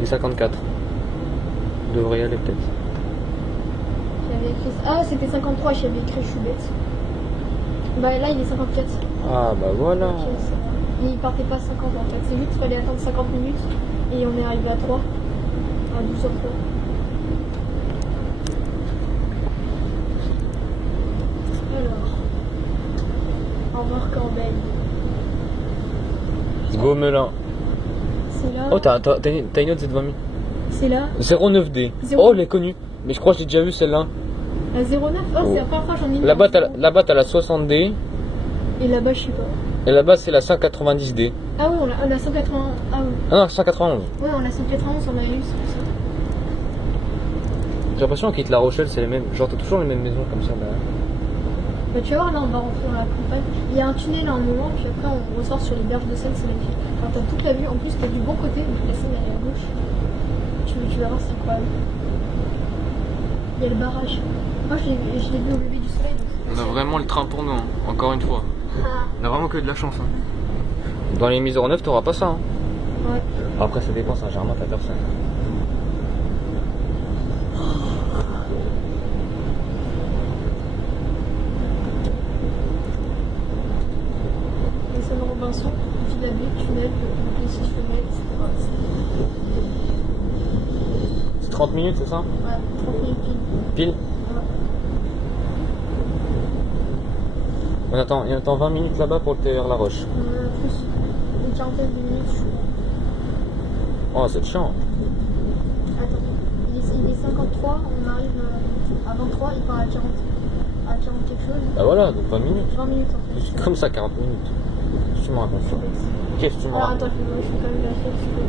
Il est 54. Devrait y aller peut-être. J'avais écrit... Ah, c'était 53, j'avais écrit, je suis bête. Bah là, il est 54. Ah bah voilà. Ok, ça va. Il partait pas 50 en fait. C'est juste qu'il fallait attendre 50 minutes. Et on est arrivé à 3. À 12h03. Alors. Au revoir Corbeil. Gomelin. C'est là. Oh, t'as une autre Z20 000. C'est là. 09D. Zéro. Oh, je l'ai connue. Mais je crois que j'ai déjà vu celle-là. La 09. Oh, c'est la première fois que j'en ai une. Là-bas, t'as la 60D. Et là-bas, je sais pas. Et là-bas, c'est la 190D. Ah oui, on a 180. Ah oui. Ah non, 191. Ouais, on a 191, on a eu, c'est pour ça. J'ai l'impression qu'Hitler La Rochelle, c'est les mêmes. Genre, t'as toujours les mêmes maisons comme ça. Bah, tu vas voir, là, on va rentrer dans la campagne. Il y a un tunnel à un moment, puis après, on ressort sur les berges de Seine, c'est magnifique. Alors, t'as toute la vue, en plus, t'as du bon côté, donc la Seine, elle est à gauche. Tu vas voir, c'est incroyable. Il y a le barrage. Moi, je l'ai vu au lever du soleil. Donc... On a vraiment le train pour nous, hein. Encore une fois. On a vraiment que de la chance. Hein. Dans les mises en œuvre, t'auras pas ça. Hein. Ouais. Après, ça dépend, Saint-Germain, t'as personne. Les salles Robinson, Villa B, tunnel, les 6 km, etc. C'est 30 minutes, c'est ça? Ouais, 30 minutes pile. Pile? Ouais. On attend 20 minutes là-bas pour le TER La Roche. Plus une quarantaine de minutes. Oh, c'est chiant. Attends, il est 53, on arrive à 23, il part à 40. À 40 quelque chose. Bah voilà, donc 20 minutes. 20 minutes en fait. C'est comme ça, 40 minutes. Qu'est-ce que tu me racontes ça? Qu'est-ce que tu me Alors racontes? attends, je vais quand même vérifier parce que...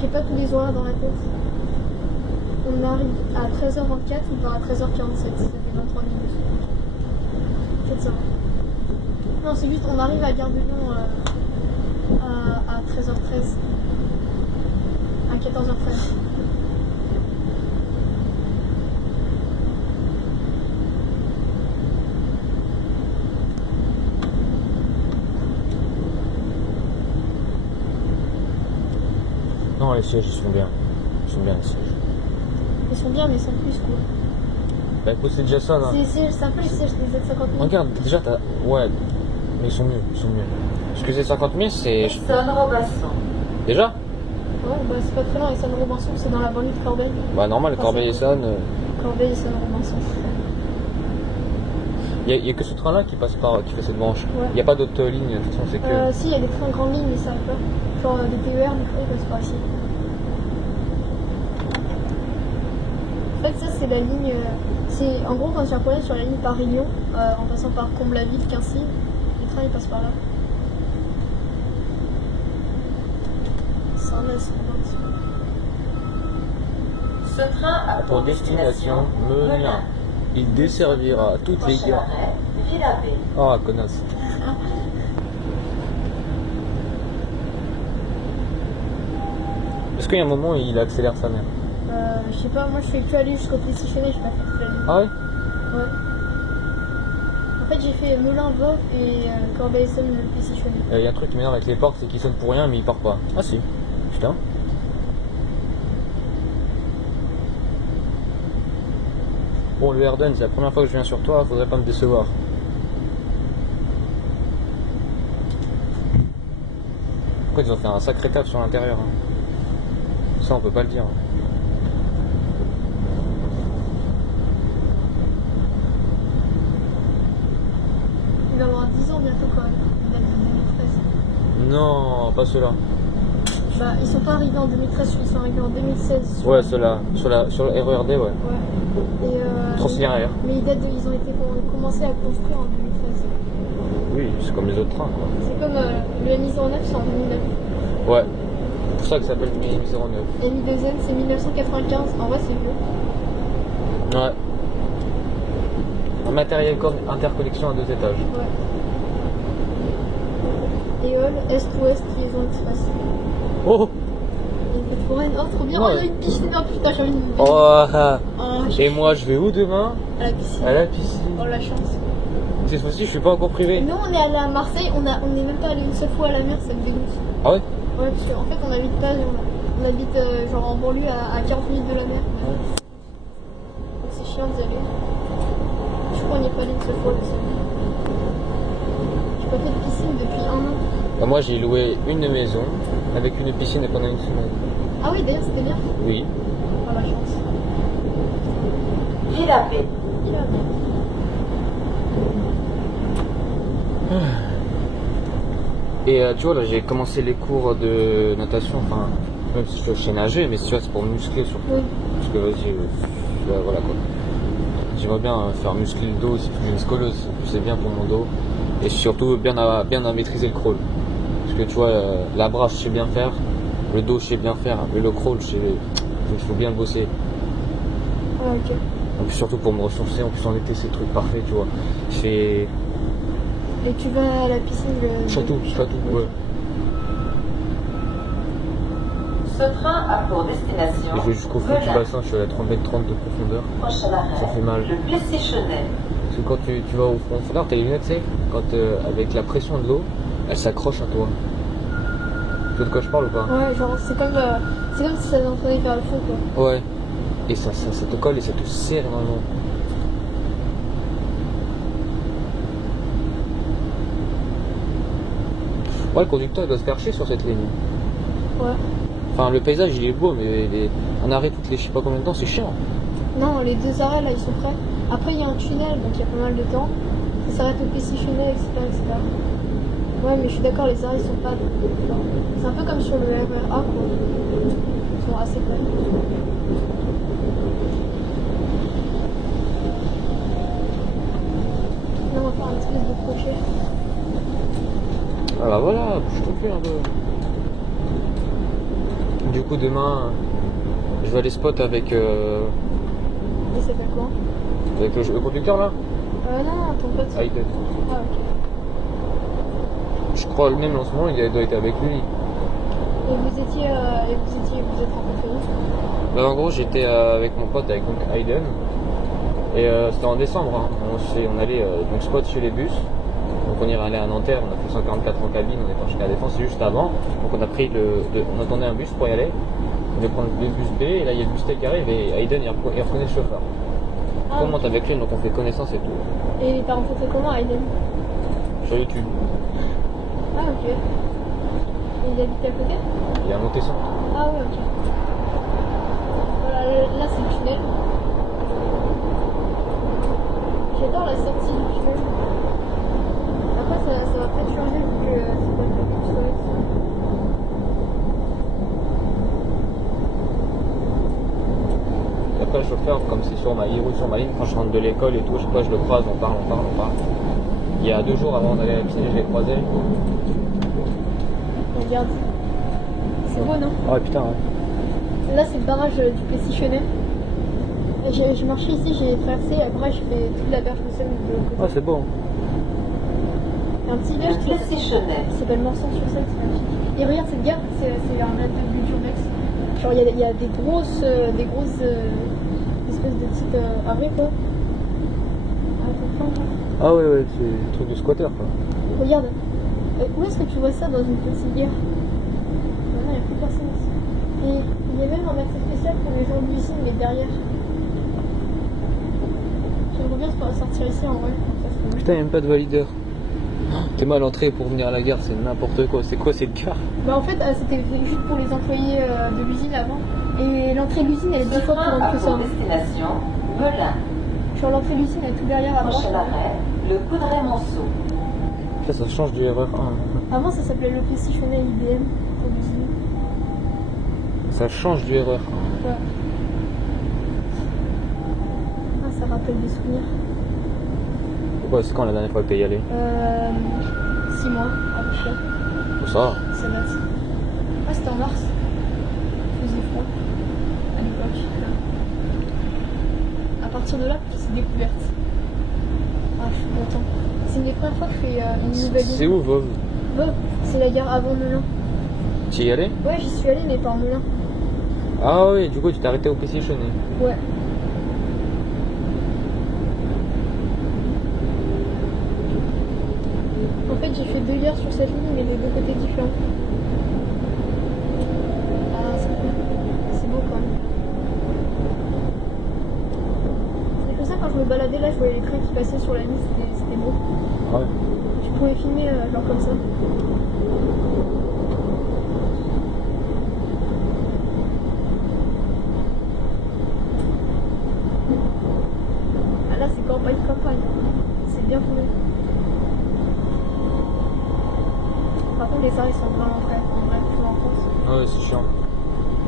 J'ai pas tous les horaires dans la tête. On arrive à 13h24, il part à 13h47, ça fait 23 minutes. Peut-être ça. Non, c'est juste, on arrive à Gare de Lyon à 13h13. À 14h13. Non, les sièges, ils sont bien. Ils sont bien, les sièges. Ils sont bien, mais sans plus quoi. Bah écoute, c'est déjà ça, là. C'est un peu les sièges des Z50 000. Regarde, déjà, t'as... Ouais, mais ils sont mieux, ils sont mieux. Parce que Z50 000, c'est... Déjà? Ouais, bah c'est pas très loin, Essonne Robinson, c'est dans la banlieue de Corbeil. Bah normal, Corbeil-Essonne... Corbeil, Essonne Robinson. Il y a que ce train-là qui passe par... qui fait cette branche. Ouais. Il n'y a pas d'autres lignes, de toute façon, c'est que... Si, il y a des trains grandes lignes, mais ça arrive pas. Genre des TER, des fois, ils passent par ici. En fait, ça, c'est la ligne. C'est en gros quand tu as un problème sur la ligne Paris-Lyon, en passant par Comble-la-Ville, Quincy, les trains ils passent par là. Ça en laisse. Ce train a Pour destination Melun. Il desservira toutes les gares. Villa B. Oh, connasse. Est-ce qu'il y a un moment où il accélère sa mère? Je sais pas, moi je fais que aller jusqu'au Plessis-Chenet, je pas fait toute la ligne. Ah ouais? Ouais. En fait, j'ai fait Melun-Voves et Corbeil-Essonne, le Plessis-Chenet. Il y a un truc qui m'énerve avec les portes, c'est qu'ils sonnent pour rien, mais ils partent pas. Ah si. Putain. Bon, le Erden, c'est la première fois que je viens sur toi, faudrait pas me décevoir. Après, ils ont fait un sacré taf sur l'intérieur. Hein. Ça, on peut pas le dire. Il va avoir 10 ans bientôt quand même. Il date de 2013. Non, pas ceux-là. Bah, ils sont pas arrivés en 2013, ils sont arrivés en 2016. Ouais, ceux-là. Sur le RERD, ouais. Ouais. Et Transilinéaire. mais ils ont été commencé à construire en 2013. Oui, c'est comme les autres trains, quoi. C'est comme le Mi09, c'est en 2009. Ouais. C'est pour ça que ça s'appelle Mi09. Et Mi2N, c'est 1995. En vrai, c'est vieux. Ouais. Un matériel interconnexion à 2 étages. Ouais. Éole, Est-Ouest, liaison express. Oh! Et une fête foraine. Oh, trop bien. Ouais. Oh, il y a une piscine. Oh putain, j'ai envie de me Oh, j'ai et moi, je vais où demain? à la piscine. À la piscine. Oh, la chance. Cette fois-ci, je suis pas encore privé. Nous, on est allé à Marseille. On est même pas allé une seule fois à la mer, ça me dégoûte. Ah ouais? Ouais, parce qu'en fait, on habite pas, on habite genre en banlieue à 40 minutes de la mer. Ouais. Donc c'est chiant d'y aller. Je crois qu'on n'y est pas allé une seule fois aussi. J'ai pas fait de piscine depuis 1 an. Bah, moi j'ai loué une maison avec une piscine pendant une semaine. Ah oui, d'ailleurs, c'était bien. Oui. Ah, la chance. Villa-Baie. Il a bien. Et tu vois là j'ai commencé les cours de natation, enfin même si je sais nager, mais tu vois c'est pour muscler surtout. Oui. Parce que vas-y, voilà quoi. J'aimerais bien faire muscler le dos aussi, j'ai une scoliose, c'est bien pour mon dos. Et surtout bien à maîtriser le crawl. Parce que tu vois, la brache je sais bien faire, le dos je sais bien faire, mais le crawl il faut bien le bosser. Ah, ok. En plus surtout pour me ressourcer, en plus en été c'est le truc parfait, tu vois. Et tu vas à la piscine Surtout, ouais. Ce train a pour destination Et je vais jusqu'au fond du Melun. bassin, je suis à 30 mètres 30 de profondeur. Prochain arrêt, Ça fait mal. le Plessis-Chenet. Parce que quand tu vas au fond, là, t'as les lunettes, tu sais, quand avec la pression de l'eau, elle s'accroche à toi. Tu vois de quoi je parle ou pas? Ouais, genre c'est comme si ça s'entraînait vers le fond quoi. Ouais. Et ça te colle et ça te serre énormément. Ouais, le conducteur il doit se faire chier sur cette ligne. Ouais. Enfin, le paysage il est beau, mais un arrêt toutes les je sais pas combien de temps, c'est chiant. Non, les 2 arrêts là ils sont prêts. Après il y a un tunnel donc il y a pas mal de temps. Ça s'arrête au Plessis-Chenet, etc., etc. Ouais, mais je suis d'accord, les arrêts ils sont pas. C'est un peu comme sur le RER A quoi. Ils sont assez près. Là on va faire un espèce de crochet. Ah bah voilà, bouge ton cul un peu. Du coup, demain, je vais aller spot avec, Et ça s'appelle quoi? avec le conducteur là, Non, ton pote. Aiden. Ah, ok. Je crois le même en ce moment, il doit être avec lui. Et vous êtes rencontrés où? Bah, en gros, j'étais avec mon pote, avec donc Aiden. Et c'était en décembre. Hein. On allait donc spot chez les bus. Donc on irait aller à Nanterre, on a fait 144 en cabine, on est parti à la Défense, c'est juste avant. Donc on a pris on attendait un bus pour y aller. On devait prendre le bus B et là il y a le bus T qui arrive et Aiden il reconnaît le chauffeur. Ah, On monte avec lui, donc on fait connaissance et tout. et t'as rencontré comment Aiden? Sur YouTube. Ah, ok. Et il habite à côté? Il a monté ça. Ah, ouais, ok. Voilà, là c'est le tunnel. J'adore la sortie du tunnel. Après, ça va peut-être changer vu que c'est pas le plus solide. Et après le chauffeur, comme c'est il roule sur ma ligne, quand je rentre de l'école et tout, je sais pas, je le croise, on parle. Il y a 2 jours avant d'aller à la piscine, je l'ai croisé. Regarde. C'est beau, non? Ah ouais, putain, ouais. Là, c'est le barrage du Plessis-Chenet. J'ai marché ici, j'ai traversé, après j'ai fait toute la berge de Seine de l'autre côté. Ah, c'est beau. Un petit village Le Plessis-Chenet. qui s'appelle Morsan-sur-Seine, c'est magnifique. Et regarde cette gare, c'est un atelier d'urbex. Genre il y a des grosses espèces de petites arrêts quoi. À comprendre. Ah ouais, c'est le truc de squatter quoi. Regarde. Où est-ce que tu vois ça dans une petite gare? Non, il n'y a plus personne ici. Et il y a même un accès spécial pour les gens de l'usine, mais derrière. J'aimerais bien sortir ici en vrai. Putain, il n'y a même pas de valideur. T'es mal entré pour venir à la gare, c'est n'importe quoi. C'est quoi cette gare? Bah en fait, c'était juste pour les employés de l'usine avant. Et l'entrée de l'usine, elle est 10 Ce fois train plus a grande que pour ça. destination Melun. Genre l'entrée de l'usine, elle est tout derrière à droite. Prochain arrêt, le Coudray-Monceau. Ça change du RER1. Avant, ça s'appelait le Plessis-Chenet IBM pour l'usine. Ça change du RER1. Ouais. Ah, ça rappelle des souvenirs. Pourquoi c'est quand la dernière fois que t'es y allé? 6 mois, à peu près. Ça va. Ça date. Ah, c'était en mars. Il faisait froid. À l'époque. À partir de là, c'est découverte. Ah, je suis content. C'est une des premières fois que je fais une nouvelle C'est ligne. où, Vauve? Vauve, c'est la gare avant Melun. Tu y allais? Ouais, j'y suis allée, mais pas en Melun. Ah oui, du coup tu t'es arrêté au Plessis-Chenet. Ouais. En fait, j'ai fait 2 gares sur cette ligne, mais de 2 côtés différents. là, je voyais les trains qui passaient sur la ligne, c'était beau. Ouais. Tu pouvais filmer genre comme ça. Ah là, c'est campagne. C'est bien tourné. Par contre, les arrêts sont vraiment frais. En vrai, toujours en France. Ah ouais, c'est chiant.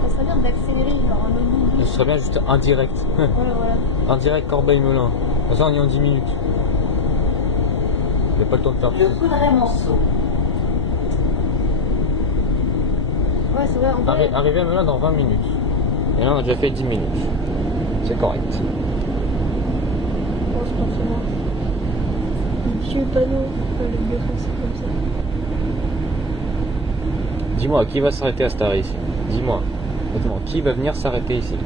Ça serait bien d'accélérer genre un omnibus. Ce serait bien juste un direct. Voilà. Un direct Corbeil-Melun. Ça, on est en 10 minutes. Il n'y a pas le temps de faire Le Coudray-Monceau. Ouais, c'est vrai. En vrai, Arriver à Melun dans 20 minutes. Et là, on a déjà fait 10 minutes. C'est correct. je pense forcément. Les vieux panneaux, les vieux trains, c'est comme ça. Dis-moi, qui va s'arrêter à cet arrêt ici? Dis-moi. Honnêtement, qui va venir s'arrêter ici?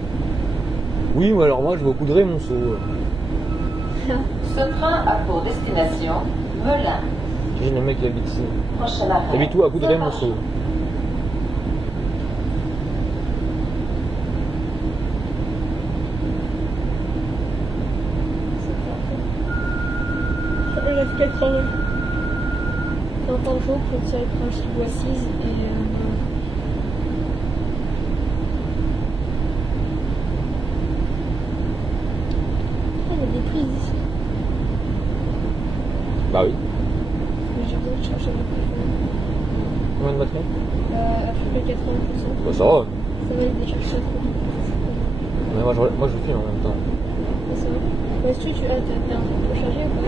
Oui, ou alors moi, je vais au Coudray-Monceau. Ce train a pour destination Melun. J'ai le mec qui habite ici. Prochain arrêt. T'habites où à Coudray-Monceau? Il reste 4 heures. C'est encore chaud pour tirer le train chez Assise et il y a des prises ici. Bah oui. Mais j'ai besoin de chercher le téléphone. Combien de batterie? À peu près 80%. Bah ça va. Ça va être déchargé trop vite. Mais moi, je filme en même temps. Ouais, c'est vrai. Mais est-ce que tu as un truc pour charger ou pas?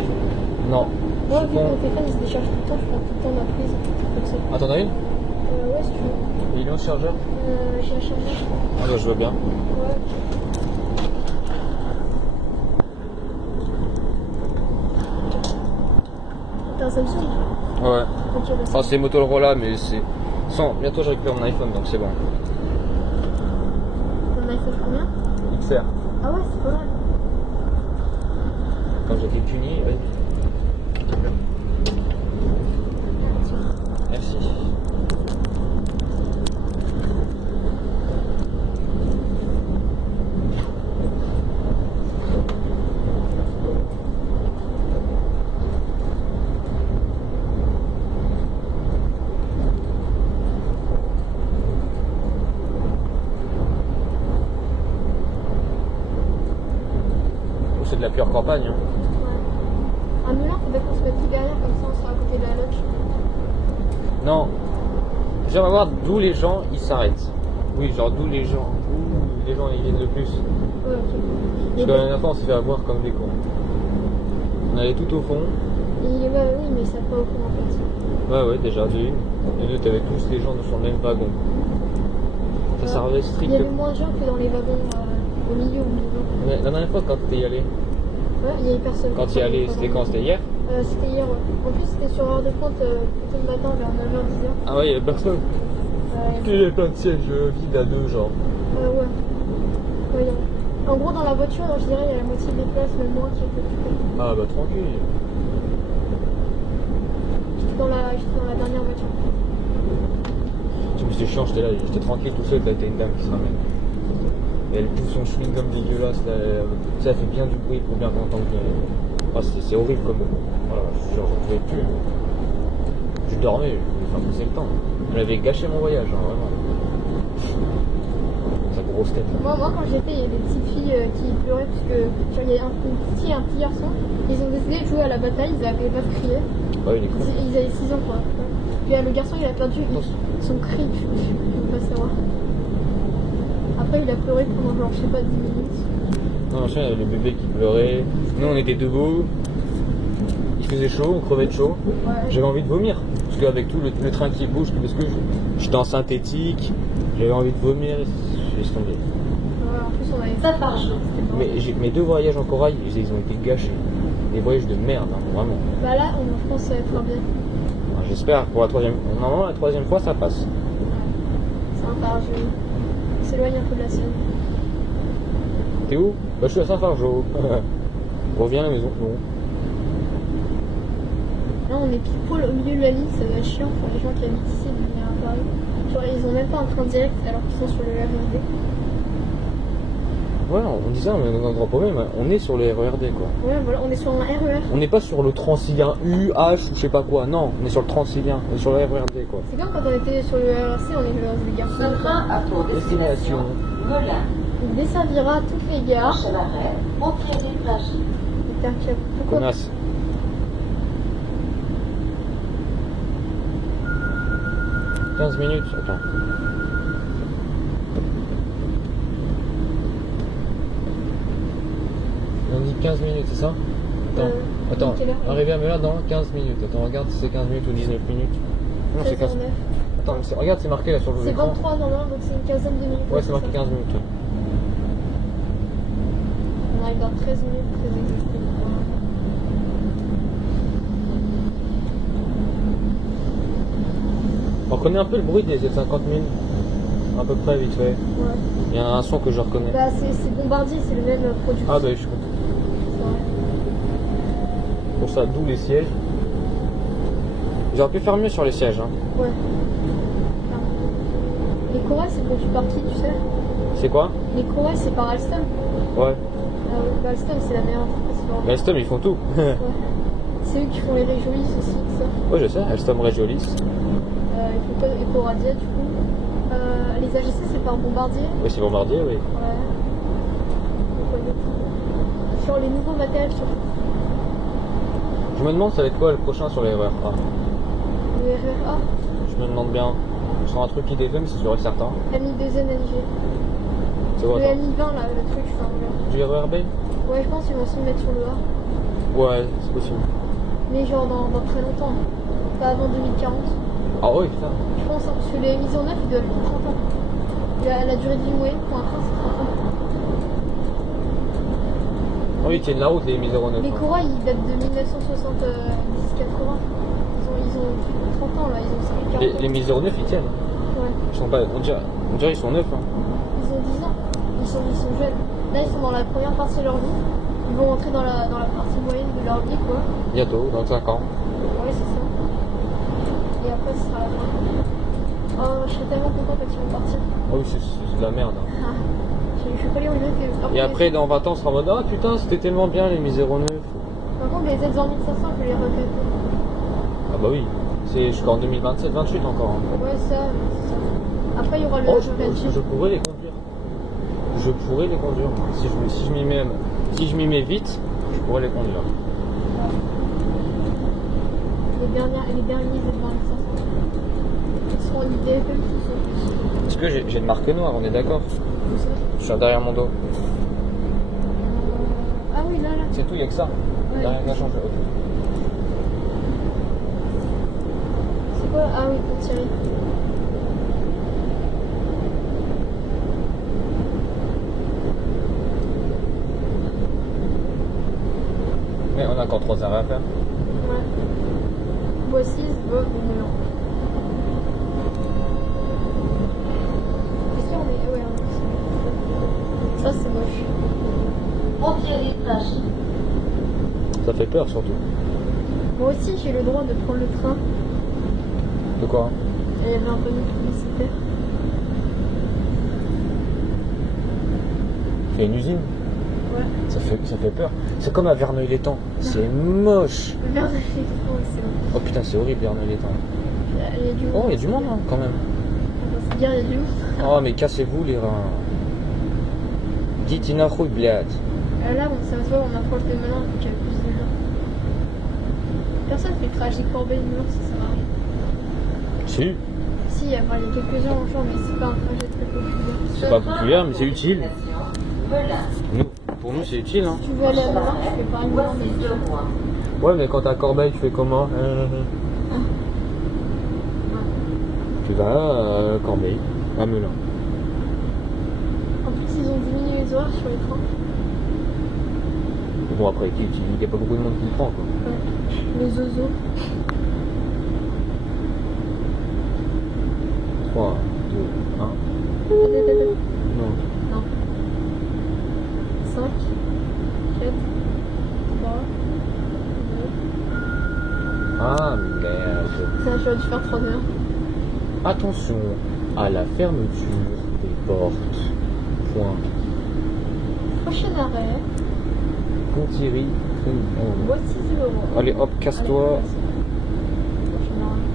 Non. Moi, Je vu que prends- mon téléphone il se décharge tout le temps, je prends tout le temps ma prise. Comme ça. Ah, t'en as une? Ouais, si tu veux. Il est où ce chargeur? J'ai un chargeur. Ah bah je veux bien. Ouais. T'as un Samsung? Ouais. Ok, bah Enfin, c'est Motorola, mais c'est... Bientôt, je récupère mon iPhone, donc c'est bon. ton iPhone combien? XR. Ah ouais, c'est pas mal. Quand j'étais puni, ouais. Merci. C'est de la pure campagne. Hein. Ouais. À Milan, faudrait qu'on se mette tout derrière, comme ça on sera à côté de la loge. Non. J'aimerais voir d'où les gens ils s'arrêtent. Oui, genre d'où les gens ils viennent le plus. Ouais, ok. Parce Et que la dernière fois on s'est fait avoir comme des cons. On allait tout au fond. ouais, oui, mais ça pas au fond en fait. Ouais, ouais, déjà de une. Et deux, t'avais tous les gens sur le même wagon. Ça servait Il y strictement. avait moins de gens que dans les wagons au milieu. Mais la dernière fois quand t'es y allé, Ouais, il y avait personne. quand t'y allais, c'était quand? C'était hier? C'était hier, ouais. En plus, c'était sur heure de pointe plutôt le matin, vers 9h, 10h. Ah ouais, il y avait personne. Il y avait plein de sièges vides à deux, genre. Ouais. En gros, dans la voiture, je dirais, il y a la moitié des places, même moins qui est occupée. Ah bah tranquille. J'étais dans la dernière voiture. C'était chiant, j'étais là, j'étais tranquille tout seul, t'as une dame qui se ramène. Et elle pousse son chewing-gum dégueulasse, là, ça fait bien du bruit pour bien entendre que... c'est horrible comme... Voilà, genre j'en pouvais plus. Je dormais, je voulais faire passer le temps. Elle avait gâché mon voyage, hein, vraiment. Sa grosse tête. Moi, quand j'étais, il y avait des petites filles qui pleuraient parce que genre, il y avait une petite et un petit garçon. Ils ont décidé de jouer à la bataille, ils n'avaient pas de crier. Bah oui, il est con. Ils avaient 6 ans, quoi. Puis le garçon, il a perdu son cri, je ne peux pas savoir. Après, il a pleuré pendant genre, je sais pas, 10 minutes. Non, machin, il y avait le bébé qui pleurait. Nous, on était debout. Il faisait chaud, on crevait de chaud. Ouais. J'avais envie de vomir. Parce qu'avec tout le train qui bouge, parce que j'étais en synthétique, j'avais envie de vomir, j'ai laissé tomber. Ouais, en plus, on avait Ça par jour. Mais mes 2 voyages en corail, ils ont été gâchés. Des voyages de merde, hein, vraiment. Bah là, je pense que ça va être bien. Alors, j'espère pour la 3e. Normalement, la 3e fois, ça passe. C'est un parjeu. On s'éloigne un peu de la scène. T'es où? Bah, je suis à Saint-Fargeau. Reviens à la maison. Non. Là, on est pile poil au milieu de la ligne, ça va être chiant pour les gens qui habitent ici de venir à Paris. Genre, ils ont même pas un train direct alors qu'ils sont sur le RER. Ouais, on dit ça, mais dans un grand problème, on est sur le RERD quoi. Ouais, voilà, on est sur un RER. On n'est pas sur le Transilien U, H ou je sais pas quoi, non, on est sur le Transilien, on est sur le RERD quoi. C'est comme quand on était sur le RRC, on est sur les gares. Ce train a pour destination Melun. Il desservira toutes les gares. Prochain arrêt, Montpellier-Plagy. Pourquoi Connasse. « 15 minutes, attends. On dit 15 minutes, c'est ça? Attends, quelle heure arrivé à Melun dans 15 minutes. Attends, regarde si c'est 15 minutes ou 19 minutes. Non, c'est 15 minutes. Attends, regarde, c'est marqué là sur le C'est écran. 23 normalement, donc c'est une quinzaine de minutes. Ouais, c'est marqué 15 minutes. Ouais. On arrive dans 13 minutes, très exactement. On reconnaît un peu le bruit des Z50 000. À peu près, vite fait. Ouais. Il y a un son que je reconnais. Bah, c'est Bombardier, c'est le même producteur. Ah, bah, je suis content. C'est vrai. Pour ça, d'où les sièges. J'aurais pu faire mieux sur les sièges. Hein. Ouais. Les Cora, c'est quand tu partis, tu sais. C'est quoi? Les Cora, c'est par Alstom. Ouais. Ah ouais, bah, Alstom, c'est la meilleure entreprise. Mais Alstom, ils font tout. Ouais. C'est eux qui font les Réjolis aussi, tout ça. Ouais, je sais, Alstom Réjolis. Ils font pas Ecoradia, du coup. Les AGC, c'est par Bombardier. Oui, c'est Bombardier, oui. Ouais. Quoi d'autre sur les nouveaux matériels, surtout. Je me demande ça va être quoi le prochain sur les RER A. Le RRA, Je me demande bien. Sur un truc IDV, mais c'est sûr et certain. MI2N, LIG. C'est quoi Le ça? MI20, là, le truc, enfin, voilà. Du RER B? Ouais, je pense qu'ils vont aussi le mettre sur le A. Ouais, c'est possible. Mais genre dans très longtemps. Pas avant 2040. Ah oui, putain. Je pense, hein, parce que les mises en œuvre, ils doivent être 30 ans. La durée de vie moyenne pour un train, c'est 30 ans. Ah oui, tiennent la route les 1009. Les Cora, ils datent de 1970-80. Ils ont 30 ans là, ils ont 40 ans. Les 1009, ils tiennent. Ouais. Ils sont pas. On dirait ils sont neufs. Hein. Ils ont 10 ans. Ils sont jeunes. Là, ils sont dans la première partie de leur vie. Ils vont rentrer dans la partie moyenne de leur vie, quoi. Bientôt, dans 5 ans. Ouais, c'est ça. Et après, ce sera la fin. Oh, je serais tellement content quand ils vont partir. Ah oui, c'est de la merde. Hein. Ah, je fais pas les regretter. Et après, dans 20 ans, on sera en mode ah putain, c'était tellement bien les 1009. Par contre, les Z1 1500, je vais les regretter. Ah bah oui, c'est jusqu'en 2027-28 encore. Hein. Ouais, ça. Après, il y aura le Oh, Jurassic. je pourrais les conduire. Je pourrais les conduire. Si je m'y mets vite, je pourrais les conduire. Les derniers Z1 1500. Ils seront en IDFM, tout ça. Parce que j'ai une marque noire, on est d'accord. Tout ça. Je suis derrière mon dos. Ah oui, là. C'est tout, il n'y a que ça. Ouais. Il n'y a rien à changer. C'est quoi? Ah oui, pour tirer. Mais on a encore 3 arrêts à faire. Ouais. Voici, Bob et Melun. Est-ce qu'on est. Ouais, on est. Ça, c'est moche. Montpellier-Plagy. Ça fait peur surtout. Moi aussi, j'ai le droit de prendre le train. De quoi? Et il y avait un panneau publicitaire. Il y a une usine. Ouais. Ça fait peur. C'est comme à Verneuil-l'Étang. C'est moche. Merde, c'est bon. Oh putain, c'est horrible Verneuil-l'Étang. Il y a du monde. Oh, il y a du monde hein, quand même. C'est bien, il y a du monde. Oh, mais cassez-vous les reins. Dites une rouille, blade. Là, bon, ça se voit, on approche de Melun, donc il y a plus de gens. Personne fait le trajet Corbeil-Melun, ça sert à rien. Si, Si, il y a quelques gens en genre, mais c'est pas un trajet très populaire. c'est pas populaire, mais c'est utile. Melun. Pour nous, c'est utile. Hein. Tu veux aller à Melun, tu fais pas une Melun, Voici mais 2 mois. Ouais, mais quand t'es à Corbeil, tu fais comment? Tu vas à Corbeil, à Melun. en plus, ils ont diminué les horaires sur les trains. Bon, après, il n'y a pas beaucoup de monde qui le prend. Quoi. Ouais. Les zozos. 3, 2, 1. Non. Non. 5, 4, 3, 2. Ah merde. Ça, j'aurais dû faire 3 heures. Attention à la fermeture des portes. Point. Prochain arrêt. Ponthierry. Voici le roi. Allez hop, casse-toi. Prochain arrêt.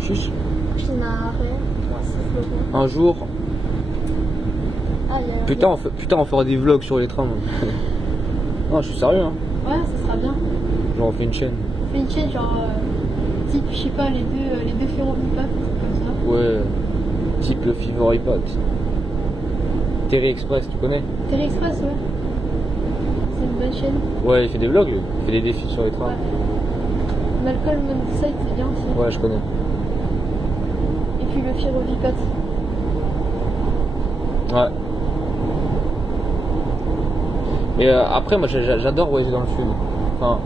Chiche. Prochain arrêt. Voici le roi. Un jour. Ah, il y a Putain, on fera des vlogs sur les trams. Non, je suis sérieux, hein. Ouais, ça sera bien. Genre, on fait une chaîne. On fait une chaîne genre type, je sais pas, les deux ferrovipates, comme ça. Ouais. Type le Fever iPad. Terry Express, tu connais? Télé Express, ouais. C'est une bonne chaîne. Ouais, il fait des vlogs, lui. Il fait des défis sur les trams. Ouais. Malcolm Site, c'est bien aussi. Ouais, je connais. Et puis le ferrovipat. Ouais. Mais après, moi j'adore voyager dans le sud. Enfin,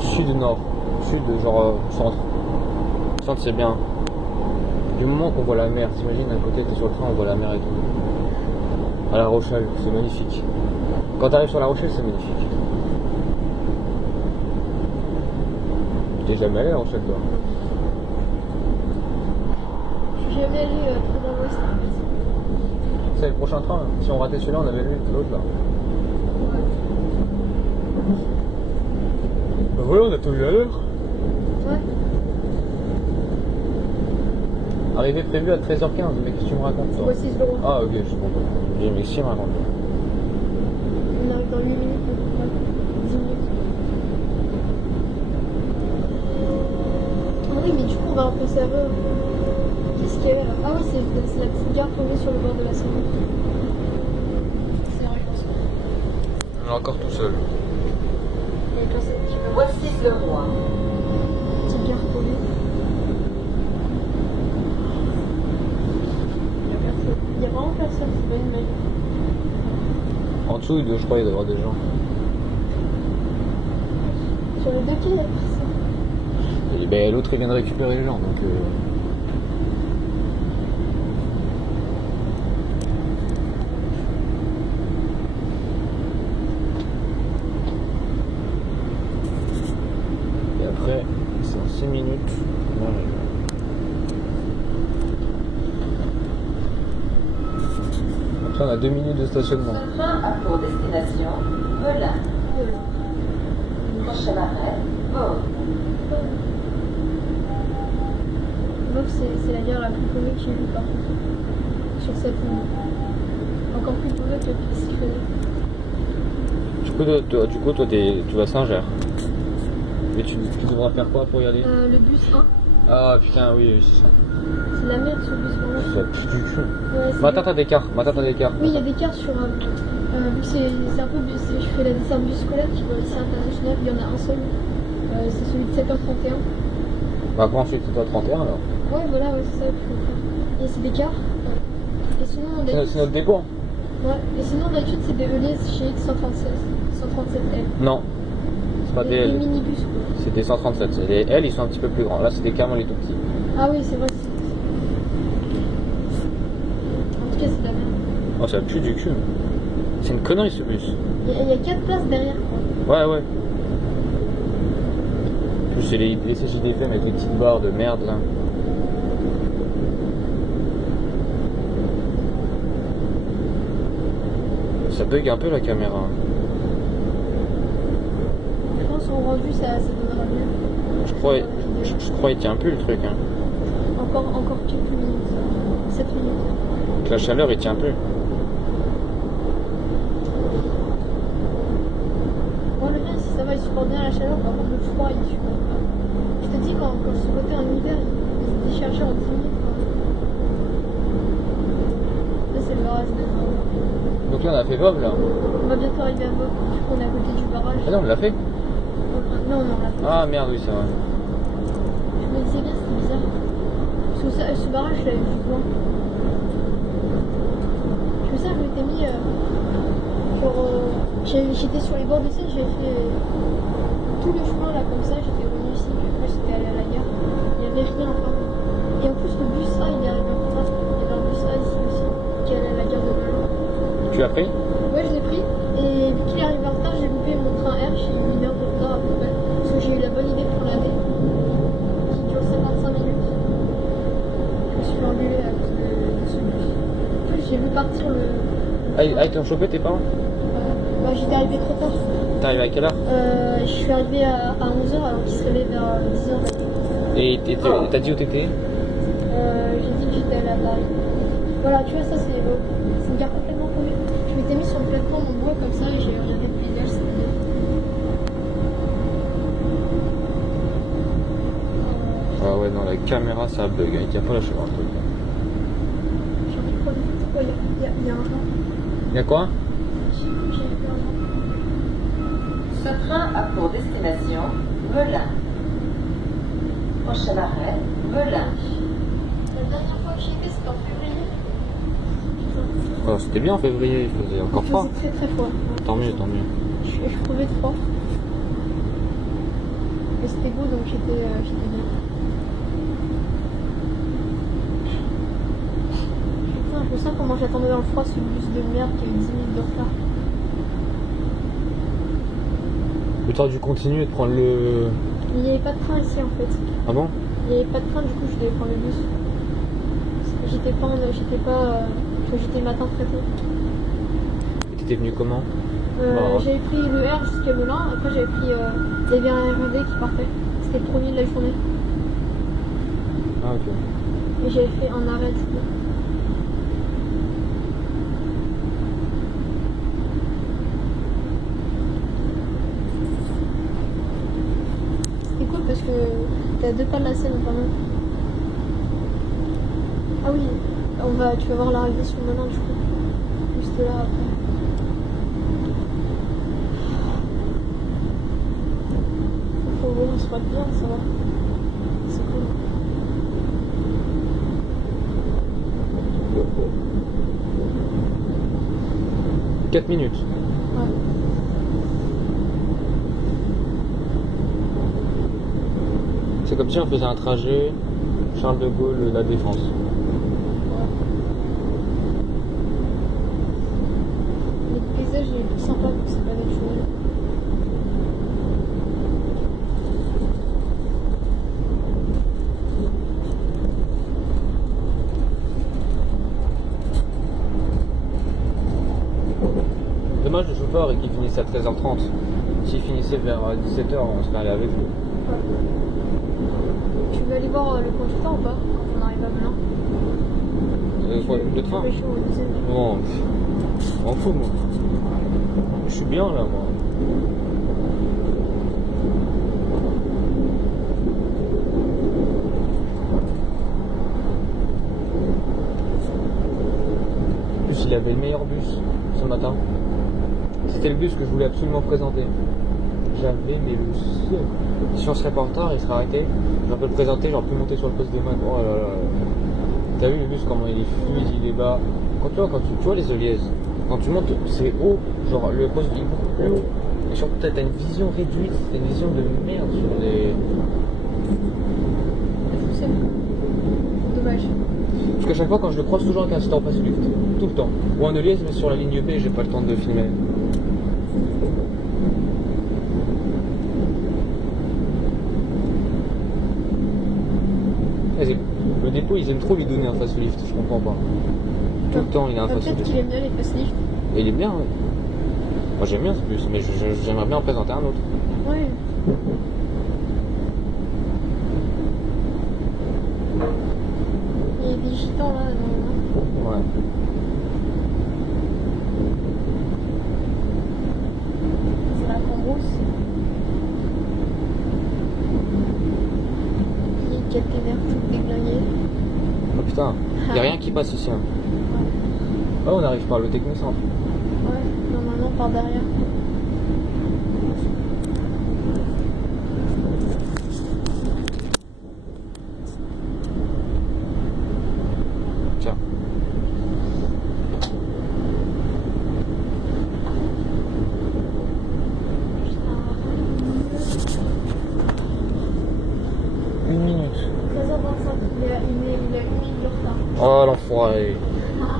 sud-nord. Sud, genre centre. Centre, c'est bien. Du moment qu'on voit la mer, t'imagines, à côté, t'es sur le train, on voit la mer et tout. À La Rochelle, c'est magnifique. Quand t'arrives sur La Rochelle, c'est magnifique. T'es jamais allé à La Rochelle, toi? Je suis jamais allé trop dans l'ouest, en fait. C'est le prochain train, hein. Si on ratait celui-là, on avait l'autre là. Bah voilà, on a tout eu à l'heure. Ouais. Arrivée prévue à 13h15, mais qu'est-ce que tu me racontes toi? Voici le roi. Ah ok, je suis bon. J'ai mis 6 raconte. On arrive dans 8 minutes, ouais. 10 minutes. Ah oui, mais du coup, on va remplacer à l'heure. Qu'est-ce qu'il y a là? Ah oui, c'est la petite gare tombée sur le bord de la Seine. C'est vrai, je pense. On est encore tout seul. Il y a personne qui va. Voici le roi. Petite gare tombée. Il y a personne. Il y a vraiment personne, c'est pas une blague. En dessous, je crois, il doit y avoir des gens. Sur les deux quais, il y a personne. Et ben, l'autre, il vient de récupérer les gens, donc... Et après, c'est en 6 minutes. Là, après, on a 2 minutes de stationnement. Ce train a pour destination Melun. Prochain arrêt, Vaud. Donc c'est la gare la plus connue que j'ai vue par contre. Sur cette ligne. Encore plus connue que le Pisciconnais. Du coup, toi, tu vas à Saint-Ger. Mais tu devras faire quoi pour y aller? Le bus 1. Ah putain, oui, c'est ça. C'est la merde ce bus vraiment. Ça pue du cul. Ouais, c'est Matin, t'as des cartes. Oui, il y a des cartes sur vu que c'est un peu je fais la desserte bus scolaire qui va au lycée international, il y en a un seul. C'est celui de 7h31. Bah, après, ensuite, c'est toi 31 alors. Ouais, voilà, ouais, c'est ça. Et c'est des cartes. Et sinon, C'est notre dépôt. ouais. Et sinon, d'habitude, c'est des Elias chez 137L. Non, c'est pas des Des L. minibus, quoi. C'est des 137. C'est des L, ils sont un petit peu plus grands. Là, c'est des carrément les tout petits. Ah oui, c'est vrai. En tout cas, c'est de la merde. Oh, ça pue du cul. C'est une connerie ce bus. Il y a 4 places derrière, quoi. Ouais. En plus, c'est les CJDFM avec les petites barres de merde là. Ça bug un peu la caméra. Je pense qu'au rendu, ça donnera mieux. Je crois qu'il tient plus le truc. Hein. Encore quelques minutes. 7 minutes. Avec la chaleur, il tient plus. Moi, le mien, si ça va, il supporte bien la chaleur. Par contre, le froid, il supporte pas. Je te dis, quand je suis côté en hiver, il se déchargeait en 10 minutes. Quoi. Là, c'est le barrage de Vaud. Donc là, on a fait Vaud là. On va bientôt arriver à Vaud. Du coup, on est à côté du barrage. Ah non, on l'a fait. Non, on l'a fait. Ah merde, oui, c'est vrai. Je me disais bien, c'était bizarre. Parce que ce barrage, je l'avais vu loin. Je me sais, je m'étais mis. J'étais sur les bords de Seine, j'avais fait tout le chemin là comme ça, j'étais venu ici, puis après j'étais allé à la gare. Il n'y avait rien enfin. Et en plus, le bus A, il est arrivé en face. Il y avait un bus A ici aussi, qui allait à la gare de Melun. Tu l'as pris? Ouais, je l'ai pris. Et vu qu'il est arrivé en retard, j'ai loupé mon train R, j'ai eu 1 heure de retard à peu près. Parce que j'ai eu la bonne idée pour l'année, qui dure 55 minutes. Je me suis fait engueuler à cause de ce bus. En plus, j'ai vu partir le Ah, ils t'ont chopé tes parents? Bah, j'étais arrivé trop tard. T'es arrivé à quelle heure? Je suis arrivé à 11h alors qu'ils se réveillaient vers 10h. Et t'as dit où t'étais? J'ai dit que j'étais allé à Paris. Voilà, tu vois, ça c'est une gare complètement paumée. Je m'étais mis sur une plateforme en bois comme ça et j'ai regardé le paysage, c'était bien. Ah ouais, dans la caméra ça bug, il n'y a pas lâché un truc. J'ai envie de prendre une photo. Il y a un vent. Y'a quoi? J'ai vu un vent. Ce train a pour destination Melun. Prochain arrêt, Melun. La dernière fois que j'y étais, c'était en février. Oh, c'était bien en février, il faisait encore Il froid. faisait très très froid. Tant mieux, tant mieux. Je crevais de froid. Mais c'était beau donc j'étais bien. Putain, je sens comment j'attendais dans le froid ce bus de merde qui a eu 10 minutes de retard. Mais t'aurais dû continuer de prendre le... Il n'y avait pas de train ici en fait. Ah bon? Il n'y avait pas de train, du coup je devais prendre le bus. J'étais matin très tôt. Et t'étais venu comment? J'avais pris le R jusqu'à Melun, après j'avais pris. Il y avait un RER qui partait. C'était le premier de la journée. Ah ok. Et j'avais fait un arrêt du coup. C'était cool parce que t'as deux pas de la Seine notamment. Ah oui, tu vas voir l'arrivée sur Melun du coup. Juste là après. Faut voir, on se voit bien, ça va. C'est cool. « 4 minutes. Ouais. C'est comme si on faisait un trajet Charles de Gaulle, la Défense. Le paysage est plus sympa que c'est pas naturel. Dommage le chauffeur et qu'il finissait à 13h30. S'il finissait vers 17h, on serait allé avec lui. Ouais. Tu veux aller voir le conducteur ou pas quand on arrive à Melun? Quoi, le train? Tu fais chaud au deuxième. Non, je m'en fous moi. Je suis bien là moi. En plus il avait le meilleur bus ce matin. C'était le bus que je voulais absolument présenter. J'avais mais le seul. Si on serait pas en retard, il serait arrêté. J'aurais pu le présenter, j'aurais pu monter sur le poste de main. Oh là là. T'as vu le bus comment il est fluide, il est bas. Quand tu vois les Euliez, quand tu montes, c'est haut, genre le poste il est beaucoup plus haut. Et surtout t'as une vision réduite, t'as une vision de merde sur les. C'est dommage. Parce qu'à chaque fois quand je le croise toujours avec un assistant passe lift. Tout le temps. Ou en Euliez mais sur la ligne B, j'ai pas le temps de filmer. Vas-y. Le dépôt ils aiment trop lui donner un facelift, je comprends pas. Tout le temps il a un facelift. Peut-être qu'il aime bien les facelifts. Et il est bien, ouais. Moi j'aime bien ce bus, mais j'aimerais bien en présenter un autre. Ouais. Il y a des gitans là, non? Ouais. C'est la Cambrousse. Il y a quelques verres tout déglingués. Oh putain, y a rien qui passe ici. Hein. Ouais. Oh, on arrive par le technocentre. Ouais, normalement par derrière. Tiens. Une minute. 13h25, il a une minute de retard. Oh l'enfoiré. Ah.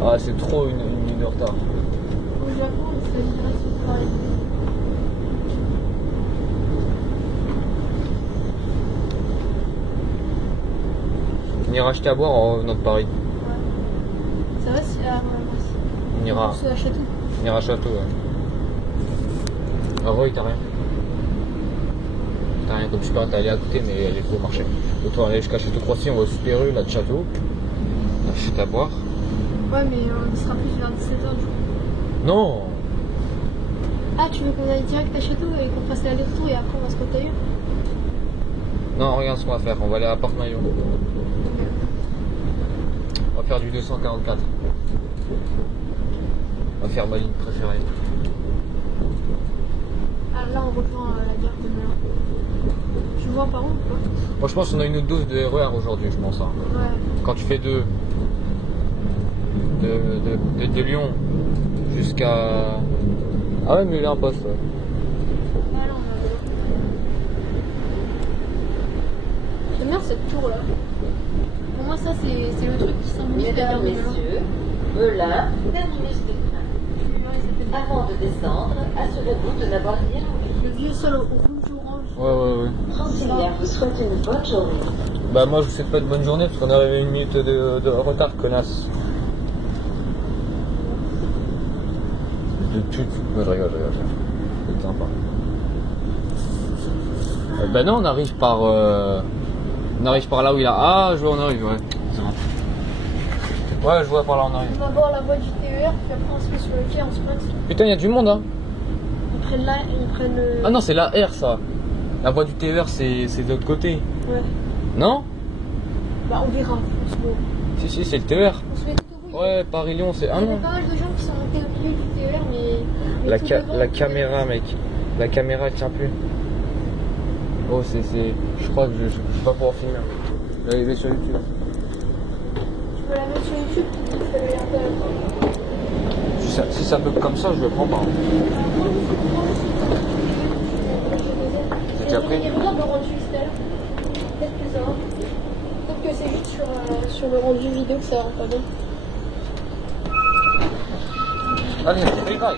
Ah c'est trop une minute de retard. Au Japon, il s'agit de rester de travail. On ira acheter à boire en revenant de Paris. Ouais. Ça va si. Ah ouais, moi aussi. On ira, C'est à Château. on ira à Château. Ouais. Ah oui, t'as rien. T'as rien, comme je peux aller à côté, mais elle est trop au marché. Autant aller jusqu'à Château Croissy, on va au Super U, là de Château. On achète à boire. Ouais, mais il sera plus vers 17h du coup. Non. Ah, tu veux qu'on aille direct à Château et qu'on fasse l'aller-retour et après on va se retailler? Non, regarde ce qu'on va faire. On va aller à Porte-Maillot. On va faire du 244. On va faire ma ligne préférée. Ah, là on rejoint la gare de Melun. Tu vois par où ou pas? Moi, je pense qu'on a une dose de RER aujourd'hui, je pense. Hein. Ouais. Quand tu fais de Lyon jusqu'à... Ah ouais, mais il y a un poste. Ouais. Ah là on a un vélo. J'aime bien cette tour là. Pour moi ça c'est le truc qui symbolise la gare Mesdames, de Melun. Messieurs, Melun, terminus de train. Avant de descendre, assurez-vous de n'avoir rien oublié. Le vieux sol au rouge orange. Ouais. Francilien vous souhaite une bonne journée. Bah moi, je vous souhaite pas de bonne journée parce qu'on est arrivé 1 minute de retard, connasse. De tout. Moi, je rigole. C'est sympa. Bah non, on arrive par là où il a... Ah, je vois, on arrive, ouais. Ouais, je vois par là, on arrive. On va voir la voie du TER, puis après on se met sur le quai, on se pointe. Putain, il y a du monde, hein. Ils prennent là, ils prennent le... Ah non, c'est la R, ça. La voie du TER, c'est de l'autre côté. Ouais. Non? Bah on verra. Si, c'est le TER. On se met tout au bout. Ouais, Paris-Lyon, c'est... Ah Il y non. avait pas mal de gens qui sont montés au milieu du TER, mais La, tout ca- devant, la caméra, mec. La caméra, elle tient plus. Oh, c'est... Je crois que je vais pas pouvoir filmer. Elle est sur YouTube. Tu peux la mettre sur YouTube, tu fais le lien de Si ça peut comme ça, je le prends pas. C'est déjà pris? Et regarde le rendu extérieur. Peut-être que ça va. Peut-être que c'est juste sur le rendu vidéo que ça rend pas bien. Allez, bye bye.